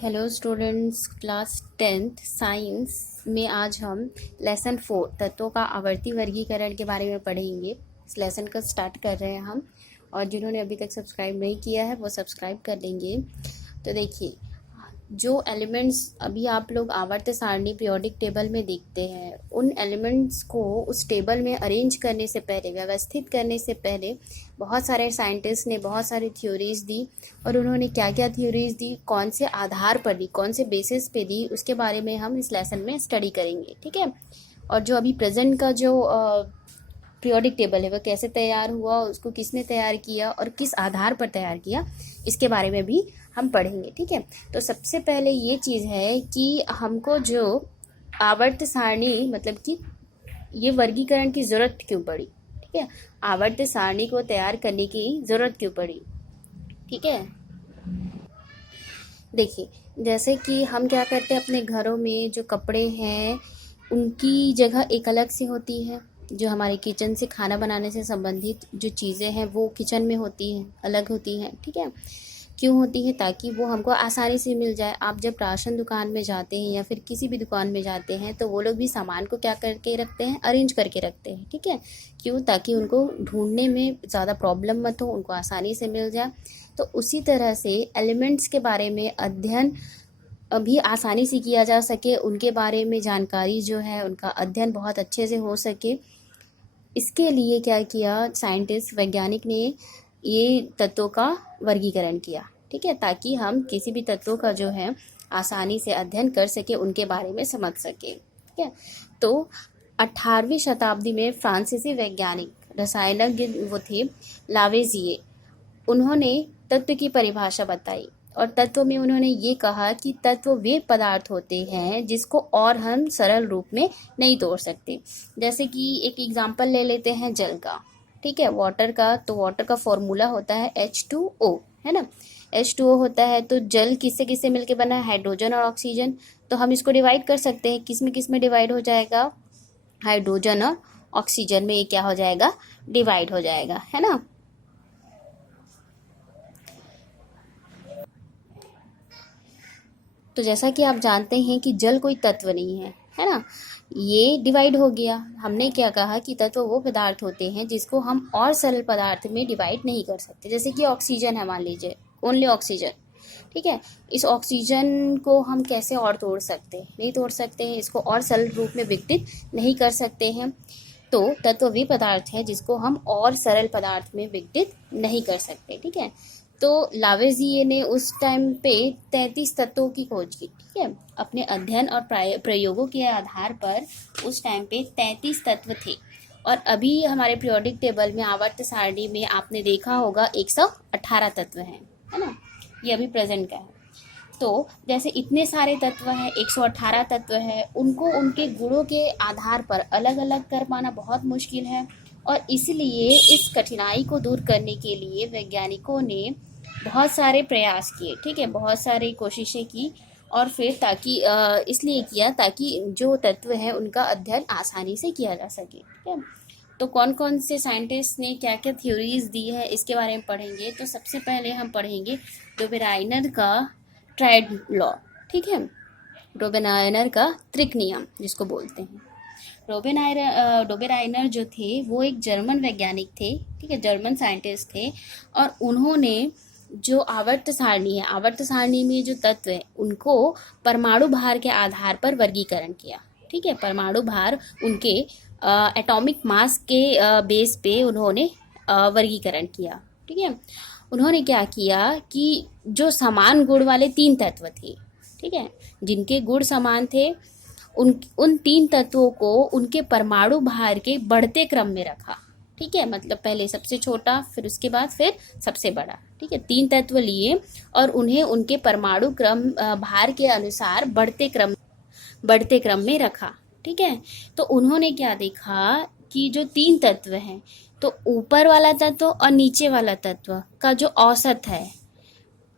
Hello students, class 10th science में आज हम लेसन 4 तत्वों का आवर्ती वर्गीकरण के बारे में पढ़ेंगे। इस लेसन का स्टार्ट कर रहे हैं हम, और जिन्होंने अभी तक सब्सक्राइब नहीं किया है वो सब्सक्राइब कर लेंगे। तो देखिए, जो एलिमेंट्स अभी आप लोग आवर्त सारणी पीरियोडिक टेबल में देखते हैं, उन एलिमेंट्स को उस टेबल में अरेंज करने से पहले, व्यवस्थित करने से पहले बहुत सारे साइंटिस्ट ने बहुत सारी थ्योरीज दी। और उन्होंने क्या क्या थ्योरीज दी, कौन से आधार पर दी, कौन से बेसिस पे दी, उसके बारे में हम इस लेसन में स्टडी करेंगे। ठीक है। और जो अभी प्रेजेंट का जो पीरियोडिक टेबल है वो कैसे तैयार हुआ, उसको किसने तैयार किया और किस आधार पर तैयार किया, इसके बारे में भी हम पढ़ेंगे। ठीक है। तो सबसे पहले ये चीज़ है कि हमको जो आवर्त सारणी, मतलब कि ये वर्गीकरण की ज़रूरत क्यों पड़ी। ठीक है। आवर्त सारणी को तैयार करने की ज़रूरत क्यों पड़ी। ठीक है। देखिए, जैसे कि हम क्या करते हैं, अपने घरों में जो कपड़े हैं उनकी जगह एक अलग से होती है। जो हमारे किचन से खाना बनाने से संबंधित जो चीज़ें हैं वो किचन में होती हैं, अलग होती हैं। ठीक है। क्यों होती है? ताकि वो हमको आसानी से मिल जाए। आप जब राशन दुकान में जाते हैं या फिर किसी भी दुकान में जाते हैं तो वो लोग भी सामान को क्या करके रखते हैं, अरेंज करके रखते हैं। ठीक है। क्यों? ताकि उनको ढूंढने में ज़्यादा प्रॉब्लम मत हो, उनको आसानी से मिल जाए। तो उसी तरह से एलिमेंट्स के बारे में अध्ययन अभी आसानी से किया जा सके, उनके बारे में जानकारी जो है उनका अध्ययन बहुत अच्छे से हो सके, इसके लिए क्या किया साइंटिस्ट, वैज्ञानिक ने ये तत्वों का वर्गीकरण किया। ठीक है। ताकि हम किसी भी तत्वों का जो है आसानी से अध्ययन कर सके, उनके बारे में समझ सके। ठीक है। तो 18वीं शताब्दी में फ्रांसीसी वैज्ञानिक रसायनज्ञ वो थे लावेजिए। उन्होंने तत्व की परिभाषा बताई, और तत्व में उन्होंने ये कहा कि तत्व वे पदार्थ होते हैं जिसको और हम सरल रूप में नहीं तोड़ सकते। जैसे कि एक एग्जांपल ले लेते हैं जल का। ठीक है। वाटर का, तो वाटर का फॉर्मूला होता है H2O, है ना। H2O होता है, तो जल किससे किससे मिलके बना है? हाइड्रोजन और ऑक्सीजन। तो हम इसको डिवाइड कर सकते हैं, किस में डिवाइड हो जाएगा? हाइड्रोजन और ऑक्सीजन में ये क्या हो जाएगा? डिवाइड हो जाएगा, है ना। तो जैसा कि आप जानते हैं कि जल कोई तत्व नहीं है ना। ये डिवाइड हो गया। हमने क्या कहा कि तत्व वो पदार्थ होते हैं जिसको हम और सरल पदार्थ में डिवाइड नहीं कर सकते। जैसे कि ऑक्सीजन है, मान लीजिए ओनली ऑक्सीजन। ठीक है। इस ऑक्सीजन को हम कैसे और तोड़ सकते हैं? नहीं तोड़ सकते हैं। इसको और सरल रूप में विघटित नहीं कर सकते हैं। तो तत्व वे पदार्थ है जिसको हम और सरल पदार्थ में विघटित नहीं कर सकते। ठीक है। तो लावेजिए ने उस टाइम पे 33 तत्वों की खोज की। ठीक है। अपने अध्ययन और प्रयोगों के आधार पर उस टाइम पे 33 तत्व थे। और अभी हमारे पीरियोडिक टेबल में, आवर्त सारणी में आपने देखा होगा 118 तत्व हैं, है ना। ये अभी प्रेजेंट का है। तो जैसे इतने सारे तत्व हैं, 118 तत्व हैं, उनको उनके गुणों के आधार पर अलग अलग कर पाना बहुत मुश्किल है। और इसलिए इस कठिनाई को दूर करने के लिए वैज्ञानिकों ने बहुत सारे प्रयास किए। ठीक है। बहुत सारी कोशिशें की, और फिर ताकि इसलिए किया ताकि जो तत्व है उनका अध्ययन आसानी से किया जा सके। ठीक है। तो कौन कौन से साइंटिस्ट ने क्या क्या थ्योरीज दी है, इसके बारे में पढ़ेंगे। तो सबसे पहले हम पढ़ेंगे डोबेराइनर का ट्रायड लॉ। ठीक है। डोबेराइनर का त्रिक नियम जिसको बोलते हैं। डोबेराइनर जो थे वो एक जर्मन वैज्ञानिक थे। ठीक है। जर्मन साइंटिस्ट थे, और उन्होंने जो आवर्त सारणी है, आवर्त सारणी में जो तत्व है उनको परमाणु भार के आधार पर वर्गीकरण किया। ठीक है। परमाणु भार उनके एटॉमिक मास के बेस पे उन्होंने वर्गीकरण किया। ठीक है। उन्होंने क्या किया कि जो समान गुण वाले 3 तत्व थे, ठीक है, जिनके गुण समान थे, उन 3 तत्वों को उनके परमाणु भार के बढ़ते क्रम में रखा। ठीक है। मतलब पहले सबसे छोटा, फिर उसके बाद फिर सबसे बड़ा। ठीक है। 3 तत्व लिए और उन्हें उनके परमाणु क्रम भार के अनुसार बढ़ते क्रम में रखा। ठीक है। तो उन्होंने क्या देखा कि जो 3 तत्व हैं, तो ऊपर वाला तत्व और नीचे वाला तत्व का जो औसत है,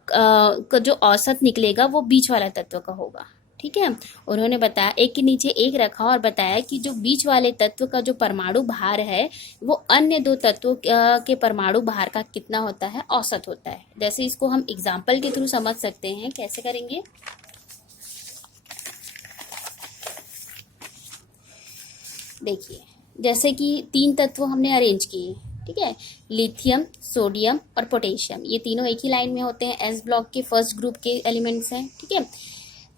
का जो औसत निकलेगा वो बीच वाला तत्व का होगा। ठीक है। उन्होंने बताया एक के नीचे एक रखा और बताया कि जो बीच वाले तत्व का जो परमाणु भार है वो अन्य दो तत्वों के परमाणु भार का कितना होता है, औसत होता है। जैसे इसको हम एग्जाम्पल के थ्रू समझ सकते हैं। कैसे करेंगे, देखिए जैसे कि 3 तत्व हमने अरेंज किए, ठीक है, लिथियम, सोडियम और पोटेशियम, ये तीनों एक ही लाइन में होते हैं, एस ब्लॉक के फर्स्ट ग्रुप के एलिमेंट्स हैं, ठीक है।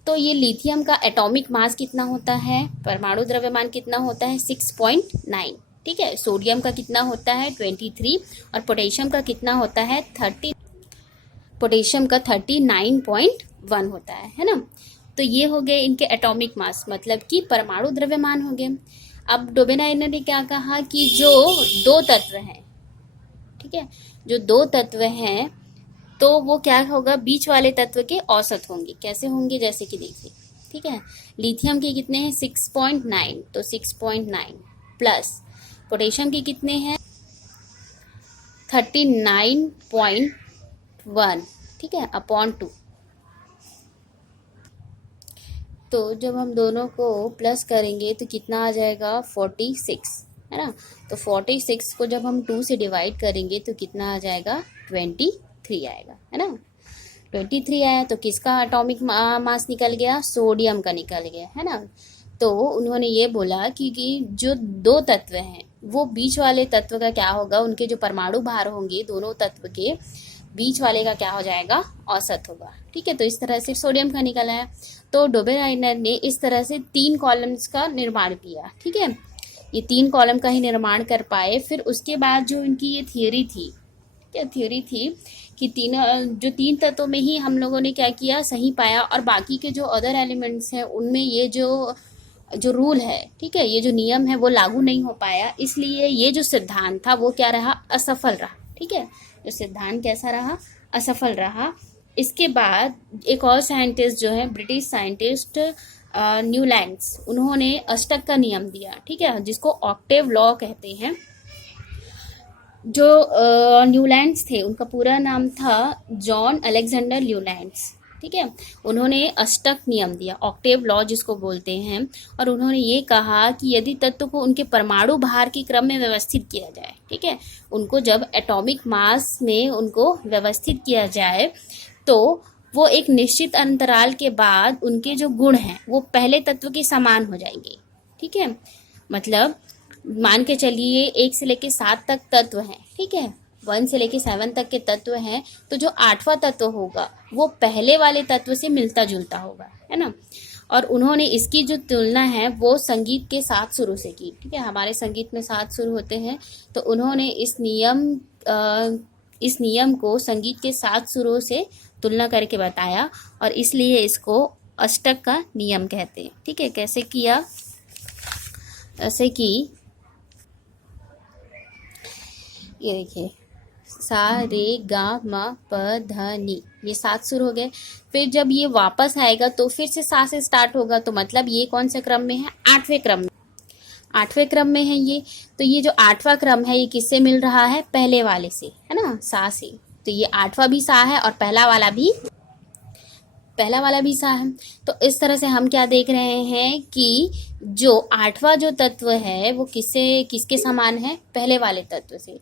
तो ये लिथियम का एटॉमिक मास कितना होता है, परमाणु द्रव्यमान कितना होता है, 6.9, ठीक है। सोडियम का कितना होता है, 23, और पोटेशियम का कितना होता है, 30, पोटेशियम का 39.1 होता है ना। तो ये हो गए इनके एटॉमिक मास, मतलब कि परमाणु द्रव्यमान हो गए। अब डोबेनाइनर ने क्या कहा कि जो 2 तत्व हैं, ठीक है, जो 2 तत्व हैं तो वो क्या होगा, बीच वाले तत्व के औसत होंगे। कैसे होंगे, जैसे कि देखिए, ठीक है, लिथियम के कितने हैं, 6.9, तो 6.9 प्लस पोटेशियम के कितने हैं, 39.1, ठीक है, अपॉन 2। तो जब हम दोनों को प्लस करेंगे तो कितना आ जाएगा, 46, है ना। तो 46 को जब हम 2 से डिवाइड करेंगे तो कितना आ जाएगा, 23 आएगा, है ना। 23 आया तो किसका एटॉमिक मास निकल गया, सोडियम का निकल गया, है ना। तो उन्होंने ये बोला कि जो 2 तत्व हैं वो बीच वाले तत्व का क्या होगा, उनके जो परमाणु भार होंगे दोनों तत्व के बीच वाले का क्या हो जाएगा, औसत होगा, ठीक है। तो इस तरह से सोडियम का निकला है। तो डोबेनाइनर ने इस तरह से 3 कॉलम्स का निर्माण किया, ठीक है, ये 3 कॉलम का ही निर्माण कर पाए। फिर उसके बाद जो इनकी ये थियोरी थी, क्या थियोरी थी कि जो 3 तत्वों में ही हम लोगों ने क्या किया, सही पाया, और बाकी के जो अदर एलिमेंट्स हैं उनमें ये जो रूल है, ठीक है, ये जो नियम है वो लागू नहीं हो पाया, इसलिए ये जो सिद्धांत था वो क्या रहा, असफल रहा, ठीक है। जो सिद्धांत कैसा रहा, असफल रहा। इसके बाद एक और साइंटिस्ट जो है, ब्रिटिश साइंटिस्ट न्यूलैंड्स, उन्होंने अष्टक का नियम दिया, ठीक है, जिसको ऑक्टेव लॉ कहते हैं। जो न्यूलैंड्स थे उनका पूरा नाम था जॉन अलेक्जेंडर न्यूलैंड्स, ठीक है। उन्होंने अष्टक नियम दिया, ऑक्टेव लॉ जिसको बोलते हैं, और उन्होंने ये कहा कि यदि तत्व को उनके परमाणु भार के क्रम में व्यवस्थित किया जाए, ठीक है, उनको जब एटॉमिक मास में उनको व्यवस्थित किया जाए तो वो एक निश्चित अंतराल के बाद उनके जो गुण हैं वो पहले तत्व के समान हो जाएंगे, ठीक है। मतलब मान के चलिए 1 से लेके 7 तक तत्व हैं, ठीक है, 1 से लेके 7 तक के तत्व हैं, तो जो 8वां तत्व होगा वो पहले वाले तत्व से मिलता जुलता होगा, है ना। और उन्होंने इसकी जो तुलना है वो संगीत के 7 सुरों से की, ठीक है, हमारे संगीत में 7 सुर होते हैं, तो उन्होंने इस नियम को संगीत के 7 सुरों से तुलना करके बताया, और इसलिए इसको अष्टक का नियम कहते हैं, ठीक है। कैसे किया, ऐसे कि ये देखिए, सा रे गा मा प ध नी, ये 7 सुर हो गए। फिर जब ये वापस आएगा तो फिर से सा से स्टार्ट होगा, तो मतलब ये कौन से क्रम में है, 8वें क्रम में, 8वें क्रम में है ये। तो ये जो 8वां क्रम है ये किससे मिल रहा है, पहले वाले से, है ना, सा से। तो ये 8वां भी सा है और पहला वाला भी सा है। तो इस तरह से हम क्या देख रहे हैं कि जो 8वां जो तत्व है वो किसके समान है, पहले वाले तत्व से।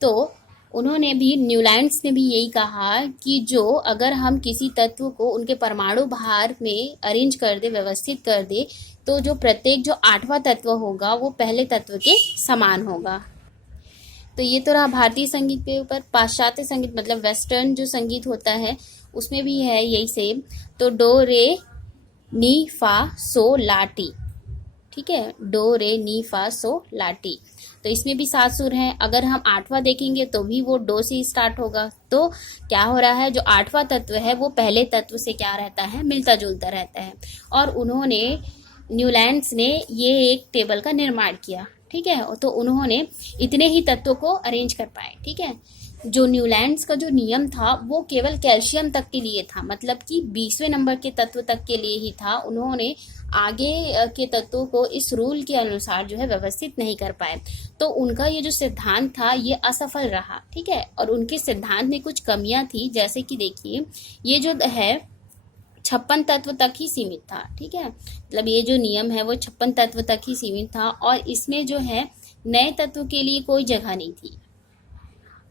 तो उन्होंने भी, न्यूलैंड्स ने भी यही कहा कि जो अगर हम किसी तत्व को उनके परमाणु भार में अरेंज कर दे, व्यवस्थित कर दे, तो जो प्रत्येक जो 8वां तत्व होगा वो पहले तत्व के समान होगा। तो ये तो रहा भारतीय संगीत पे ऊपर। पाश्चात्य संगीत मतलब वेस्टर्न जो संगीत होता है उसमें भी है यही सेम। तो डो रे नी फा सो ला टी, ठीक है, डो रे नी फा सो ला टी। तो इसमें भी 7 सुर हैं। अगर हम 8वां देखेंगे तो भी वो डो से ही स्टार्ट होगा। तो क्या हो रहा है, जो 8वां तत्व है वो पहले तत्व से क्या रहता है, मिलता जुलता रहता है। और उन्होंने, न्यूलैंड्स ने ये एक टेबल का निर्माण किया, ठीक है। तो उन्होंने इतने ही तत्वों को अरेंज कर पाए, ठीक है। जो न्यूलैंड्स का जो नियम था वो केवल कैल्शियम तक के लिए था, मतलब कि 20वें नंबर के तत्व तक के लिए ही था। उन्होंने आगे के तत्वों को इस रूल के अनुसार जो है व्यवस्थित नहीं कर पाए। तो उनका ये जो सिद्धांत था ये असफल रहा, ठीक है। और उनके सिद्धांत में कुछ कमियां थी, जैसे कि देखिए, ये जो है 56 तत्व तक ही सीमित था। ठीक है, मतलब ये जो नियम है वो 56 तत्व तक ही सीमित था और इसमें जो है नए तत्व के लिए कोई जगह नहीं थी।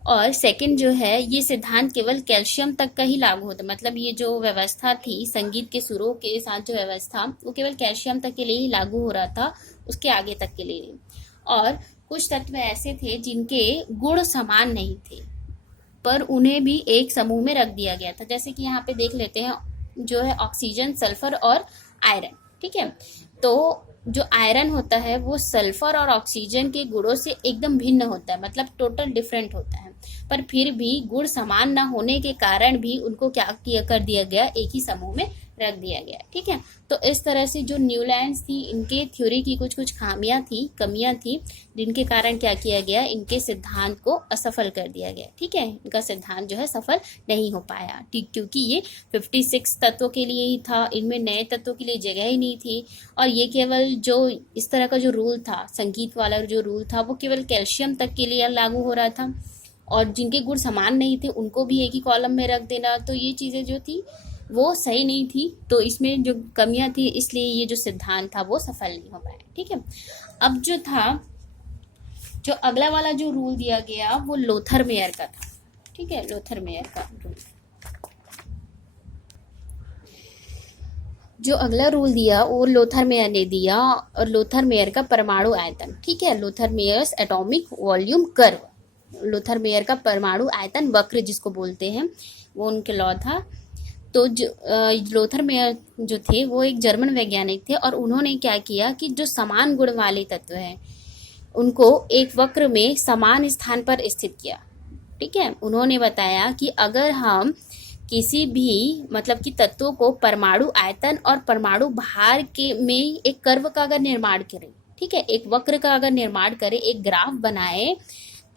और सेकंड जो है, ये सिद्धांत केवल कैल्शियम तक का ही लागू होता, मतलब ये जो व्यवस्था थी संगीत के सुरों के साथ जो व्यवस्था, वो केवल कैल्शियम तक के लिए ही लागू हो रहा था, उसके आगे तक के लिए नहीं। और कुछ तत्व ऐसे थे जिनके गुण समान नहीं थे, पर उन्हें भी एक समूह में रख दिया गया था। जैसे कि यहाँ पे देख लेते हैं, जो है ऑक्सीजन, सल्फर और आयरन। ठीक है, तो जो आयरन होता है वो सल्फर और ऑक्सीजन के गुणों से एकदम भिन्न होता है, मतलब टोटल डिफरेंट होता है, पर फिर भी गुण समान ना होने के कारण भी उनको क्या किया कर दिया गया, एक ही समूह में रख दिया गया। ठीक है, तो इस तरह से जो न्यूलैंड्स थी, इनके थ्योरी की कुछ कुछ खामियां थी, कमियां थी, जिनके कारण क्या किया गया, इनके सिद्धांत को असफल कर दिया गया। ठीक है, इनका सिद्धांत जो है सफल नहीं हो पाया, ठीक, क्योंकि ये 56 तत्वों के लिए ही था, इनमें नए तत्वों के लिए जगह ही नहीं थी। और ये केवल जो इस तरह का जो रूल था, संगीत वाला जो रूल था, वो केवल कैल्शियम तक के लिए लागू हो रहा था, और जिनके गुण समान नहीं थे उनको भी एक ही कॉलम में रख देना, तो ये चीज़ें जो थी वो सही नहीं थी। तो इसमें जो कमियां थी, इसलिए ये जो सिद्धांत था वो सफल नहीं हो पाया। ठीक है, अब जो था, जो अगला वाला जो रूल दिया गया वो लोथर मेयर का था। ठीक है, लोथर मेयर का रूल, जो अगला रूल दिया वो लोथर मेयर ने दिया, और लोथर मेयर का परमाणु आयतन। ठीक है, Lothar Meyer's atomic volume curve, Lothar Meyer का परमाणु आयतन वक्र जिसको बोलते हैं, वो उनके लॉ था। तो लोथर मेयर जो थे वो एक जर्मन वैज्ञानिक थे, और उन्होंने क्या किया कि जो समान गुण वाले तत्व हैं उनको एक वक्र में समान स्थान पर स्थित किया। ठीक है, उन्होंने बताया कि अगर हम किसी भी मतलब कि तत्वों को परमाणु आयतन और परमाणु भार के में एक कर्व का अगर निर्माण करें, ठीक है, एक वक्र का अगर निर्माण करें, एक ग्राफ बनाए,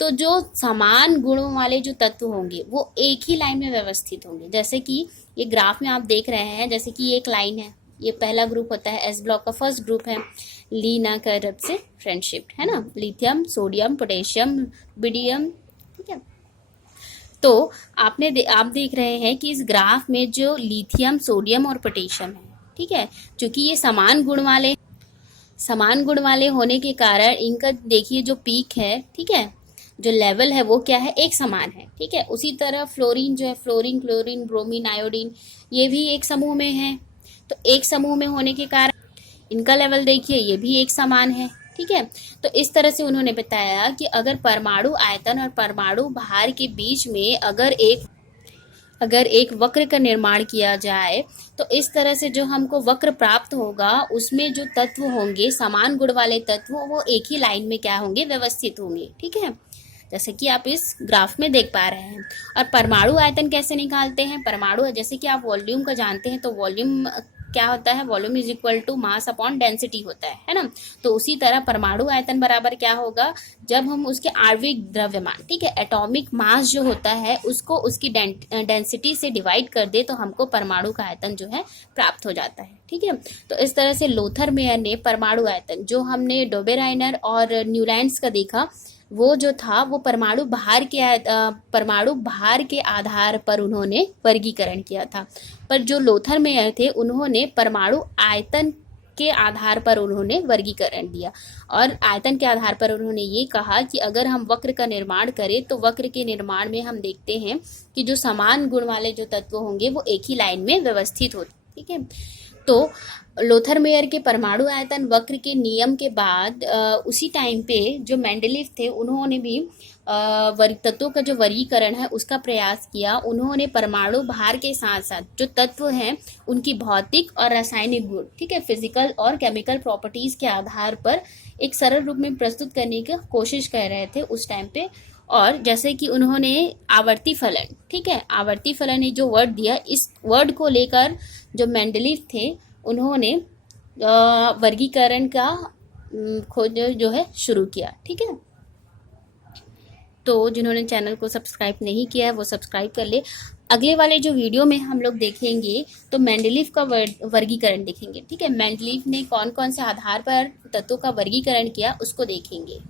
तो जो समान गुणों वाले जो तत्व होंगे वो एक ही लाइन में व्यवस्थित होंगे। जैसे कि ये ग्राफ में आप देख रहे हैं, जैसे कि ये एक लाइन है, ये पहला ग्रुप होता है, एस ब्लॉक का फर्स्ट ग्रुप है, लीना कर्व से फ्रेंडशिप, है ना, लिथियम, सोडियम, पोटेशियम, बिडियम। ठीक है, तो आप देख रहे हैं कि इस ग्राफ में जो लिथियम, सोडियम और पोटेशियम है, ठीक है, क्योंकि ये समान गुण वाले होने के कारण इनका देखिए जो पीक है, ठीक है, जो लेवल है वो क्या है, एक समान है। ठीक है, उसी तरह फ्लोरीन जो है, फ्लोरीन, क्लोरीन, ब्रोमीन, आयोडीन, ये भी एक समूह में है, तो एक समूह में होने के कारण इनका लेवल देखिए ये भी एक समान है। ठीक है, तो इस तरह से उन्होंने बताया कि अगर परमाणु आयतन और परमाणु भार के बीच में अगर एक वक्र का निर्माण किया जाए, तो इस तरह से जो हमको वक्र प्राप्त होगा उसमें जो तत्व होंगे, समान गुण वाले तत्व, वो एक ही लाइन में क्या होंगे, व्यवस्थित होंगे। ठीक है, जैसे कि आप इस ग्राफ में देख पा रहे हैं। और परमाणु आयतन कैसे निकालते हैं, परमाणु, जैसे कि आप वॉल्यूम का जानते हैं, तो वॉल्यूम क्या होता है, volume is equal to mass upon density होता है ना। तो उसी तरह परमाणु आयतन बराबर क्या होगा, जब हम उसके आणविक द्रव्यमान, ठीक है, एटॉमिक मास जो होता है, उसको उसकी डेंसिटी से डिवाइड कर दे, तो हमको परमाणु का आयतन जो है प्राप्त हो जाता है। ठीक है, तो इस तरह से लोथर मेयर ने परमाणु आयतन, जो हमने डोबेराइनर और न्यूलैंड्स का देखा, वो जो था वो परमाणु भार के आधार पर उन्होंने वर्गीकरण किया था, पर जो लोथर मेयर थे उन्होंने परमाणु आयतन के आधार पर उन्होंने वर्गीकरण दिया। और आयतन के आधार पर उन्होंने ये कहा कि अगर हम वक्र का निर्माण करें, तो वक्र के निर्माण में हम देखते हैं कि जो समान गुण वाले जो तत्व होंगे वो एक ही लाइन में व्यवस्थित होते। ठीक है, तो लोथर मेयर के परमाणु आयतन वक्र के नियम के बाद उसी टाइम पे जो मेंडलीव थे, उन्होंने भी तत्वों का जो वर्गीकरण है उसका प्रयास किया। उन्होंने परमाणु भार के साथ साथ जो तत्व हैं उनकी भौतिक और रासायनिक गुण, ठीक है, फिजिकल और केमिकल प्रॉपर्टीज के आधार पर एक सरल रूप में प्रस्तुत करने की कोशिश कर रहे थे उस टाइम पे। और जैसे कि उन्होंने आवर्ती फलन, ठीक है, आवर्ती फलन ने जो वर्ड दिया, इस वर्ड को लेकर जो मेंडलीव थे उन्होंने वर्गीकरण का खोज जो है शुरू किया। ठीक है, तो जिन्होंने चैनल को सब्सक्राइब नहीं किया है वो सब्सक्राइब कर ले। अगले वाले जो वीडियो में हम लोग देखेंगे तो मेंडलीव का वर्गीकरण देखेंगे। ठीक है, मेंडलीव ने कौन कौन से आधार पर तत्वों का वर्गीकरण किया उसको देखेंगे।